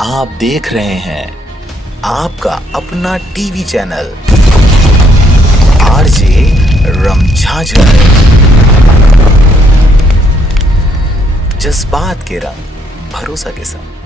आप देख रहे हैं आपका अपना टीवी चैनल आरजे रमझाझर। जज्बात के रंग, भरोसा के संग।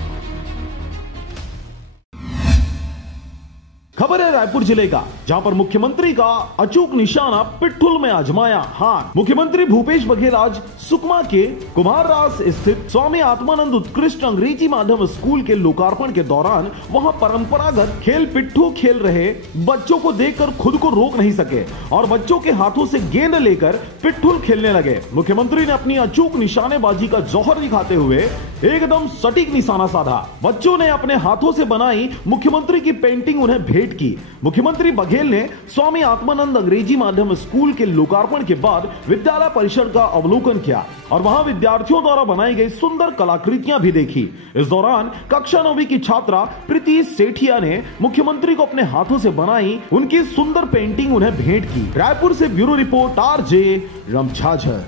खबर है रायपुर जिले का, जहां पर मुख्यमंत्री का अचूक निशाना पिट्ठुल में आजमाया हाथ। मुख्यमंत्री भूपेश बघेल आज सुकमा के कुमाररास स्थित स्वामी आत्मानंद उत्कृष्ट अंग्रेजी माध्यम स्कूल के लोकार्पण के दौरान वहां परंपरागत खेल पिट्ठू खेल रहे बच्चों को देखकर खुद को रोक नहीं सके और बच्चों के हाथों से गेंद लेकर पिट्ठुल खेलने लगे। मुख्यमंत्री ने अपनी अचूक निशानेबाजी का जौहर दिखाते हुए एकदम सटीक निशाना साधा। बच्चों ने अपने हाथों से बनाई मुख्यमंत्री की पेंटिंग उन्हें भेंट की। मुख्यमंत्री बघेल ने स्वामी आत्मानंद अंग्रेजी माध्यम स्कूल के लोकार्पण के बाद विद्यालय परिसर का अवलोकन किया और वहां विद्यार्थियों द्वारा बनाई गई सुंदर कलाकृतियां भी देखी। इस दौरान कक्षा 9वीं की छात्रा प्रीति सेठिया ने मुख्यमंत्री को अपने हाथों से बनाई उनकी सुंदर पेंटिंग उन्हें भेंट की। रायपुर से ब्यूरो रिपोर्ट आरजे रमझाझर।